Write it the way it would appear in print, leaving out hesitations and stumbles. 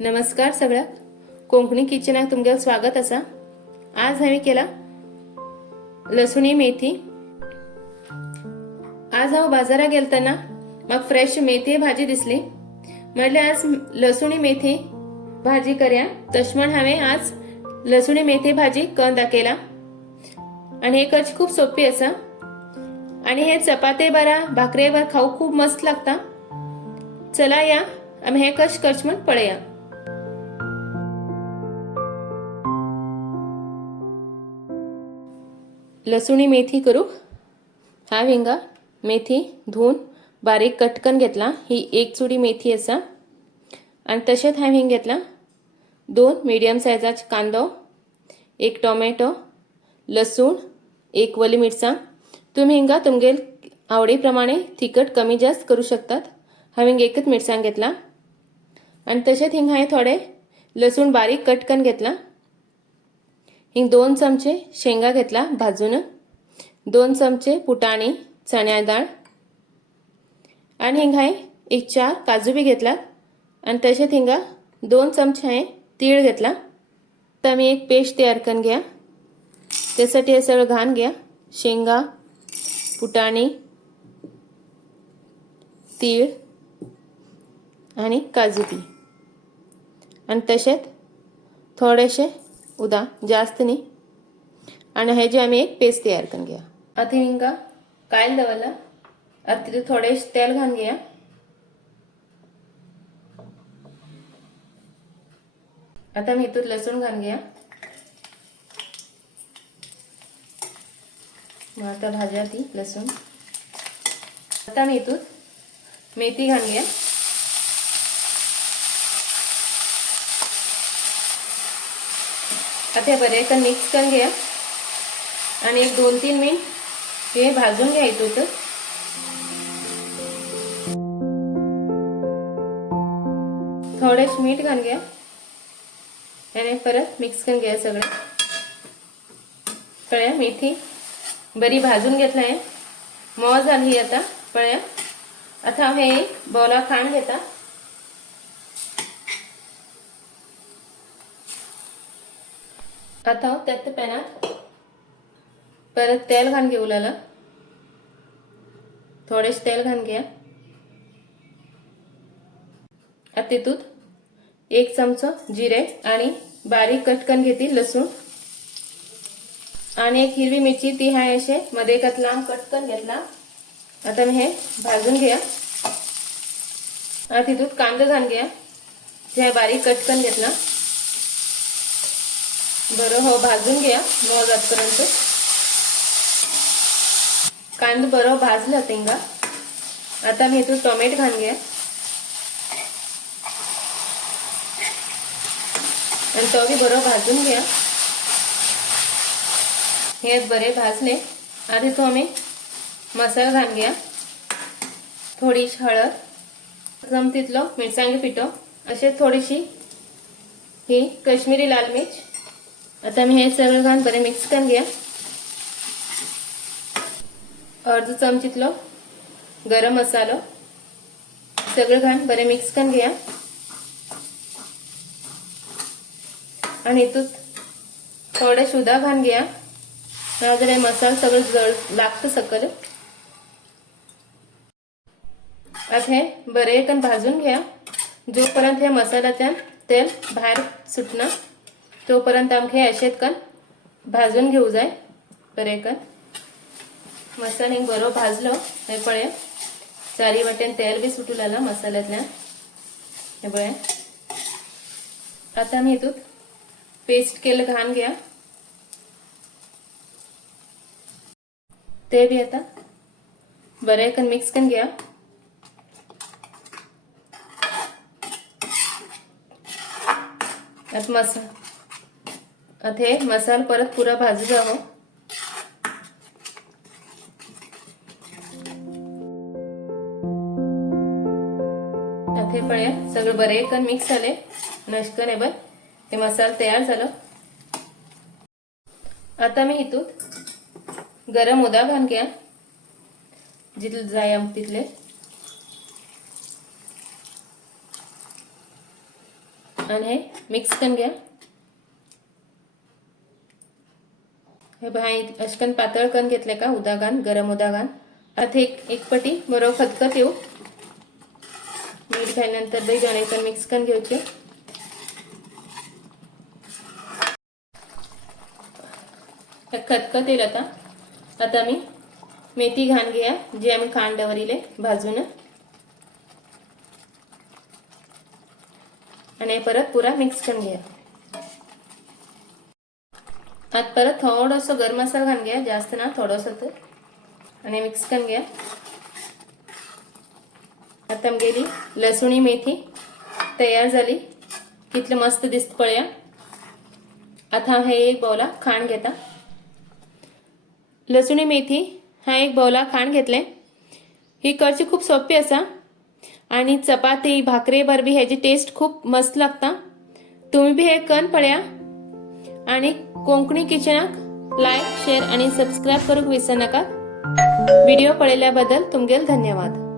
नमस्कार सगळ्याक कोंकणी किचनाक तुमगें स्वागत आसा। आज हांवें केला लसुणी मेथी। आज हांव बाजारात गेलतना म्हाका फ्रेश मेथी भाजी दिसली, म्हणल्यार आज लसुणी मेथी भाजी करया। तशें म्हण हांवें आज लसुणी मेथी भाजी करून दाखयला आणि हे करची खूप सोपी आसा आणि हे चपाती बरा भाकरे बर खाऊ खूप मस्त लागता। चला या आम्ही हे कश करच म्हण पळया। लसुणी मेथी करूक हांव हिंगा मेथी धुवन बारीक कटकन घेतला। ही एक चुडी मेथी आसा आणि तशेंच हांवें हिंग घेतला 2 मीडियम सायजाचे कांदो, 1 टोमॅटो, लसूण, 1 वली मिरसांग। तुम्ही हिंगा तुमगे आवडी प्रमाणे तिखट कमी जास्त करू शकतात। हांवें हिंग एकच मिरसांग घेतला आणि तशेंच हिंग हांवें थोडे लसूण बारीक कटकन घेतला। हिंग 2 चमचे शेंगा घेतला भाजून, 2 चमचे फुटाणी चण्या डाळ आणि हिंग हांवें 4 काजू बी घेतला आणि तशेंच हिंगा 2 चमचे हांवें तीळ घेतला। तर आम्ही एक पेस्ट तयार करून घ्या। त्यासाठी हे सगळं घाण घ्या, शेंगा, फुटाणी, तीळ आणि काजू बी आणि तशेंच थोडेशे उदा जास्त न्ही आणि हेजी आम्ही एक पेस्ट तयार करून घ्या। आता हिंगा कायल दवरला, आता तितून थोडेशे तेल घालून घ्या। आता मी हितून लसूण घालून घ्या। मग आता भाज्या ती लसूण। आता मी हितून मेथी घालून घ्या। आता बरे करून मिक्स करून घ्या आणि एक 2-3 मिनिट हे भाजून घ्या। हितून थोडेशे मीठ घालून घ्या आणि परत मिक्स करून घ्या सगळं। पळया मेथी बरी भाजून घेतला आहे, मोव झाली आता। पळया आता हांव हे एक बोला खाण घेता। आता त्यात पॅनात परत तेल घालून घेऊ लागला। थोडेशे तेल घालून घ्या। आता तितून 1 चमचो जिरे आणि बारीक कटकन घेतली लसूण आणि एक हिरवी मिरची, ती हाय असे मध्ये एकात लांब कटकन घेतला। आता मी हे भाजून घ्या। आता तितून कांदा घालून घ्या, जे बारीक कटकन घेतला। बरं हो भाजून घ्या मऊ जातपर्यंत। कांदा बरो भाजला तिंगा। आता मी इथून टोमॅटो घालून घ्या आणि तो भी बरो भाजून घ्या। हे बरे भाजले। आधी तो आम्ही मसाला घालून घ्या, थोडीशी हळद, चमचीतलो मिरसांगे पिठो, असे थोडीशी ही काश्मीरी लाल मिर्च। आता मी हे सगळं घालून बरे मिक्स करून घ्या। अर्ध चमचीतलो गरम मसालो सगळं घालून बरे मिक्स करून घ्या आणि इतून थोडे सुदा घालून घ्या, नाहीतर मसाला सगळं जळ लागतं सकल। आता हे बरे कन भाजून घ्या, जोपर्यंत हे मसाल्यातल्यान तेल बाहेर सुटना तोपर्यंत आमके अशेत कन भाजून घेऊ जाय। बरे कन मसाला हिंग बरो भाजलो। हे पळया चारी वाटेन तेल बी सुटू लागला मसाल्यातल्यान। हे बघा आता मी इथून पेस्ट केलं घालून घ्या, ते भी आता बरे कन मिक्स करून घ्या। आता हे मसाला परत पुरा भाजू जावं। आता हे पळया सगळं बरे कन मिक्स झाले नशकन। हे बघ हे मसाला तयार झालं। आता मी इथून गरम उदक घालून घ्या, जितले जाय तितले। आणि हे मिक्स करून घ्या। हे भाई अशकन पातळ करून घेतले का उदागान गरम उदागान। आता एक पटी बरोबर खतखत येऊ मीठ घातल्यानंतर दही घालायचं मिक्स करून घ्यायचे। खतखत येईल आता मी मेथी घाण घ्या जी आम्ही कांडवरीले भाजून आणि परत पुरा मिक्स करून घ्या। आता परत थोडंसं गरम मसाला घालून घ्या जास्त ना थोडंसं आणि मिक्स करून घ्या। आता गेली लसूणी मेथी तयार झाली कितलं मस्त दिसत पळया। आता हे एक बाउला खांड घेता लसूणी मेथी हा एक बाउला खांड घेतले। ही करची खूप सोपी असा आणि चपाती भाकरी बरबी ह्याची टेस्ट खूप मस्त लागता। तुम्ही भी हे करून पळया आणि कोंकणी किचनाक लाईक शेअर आणि सबस्क्राईब करूक विसरू नका। व्हिडिओ पळल्याबद्दल तुमगेल धन्यवाद।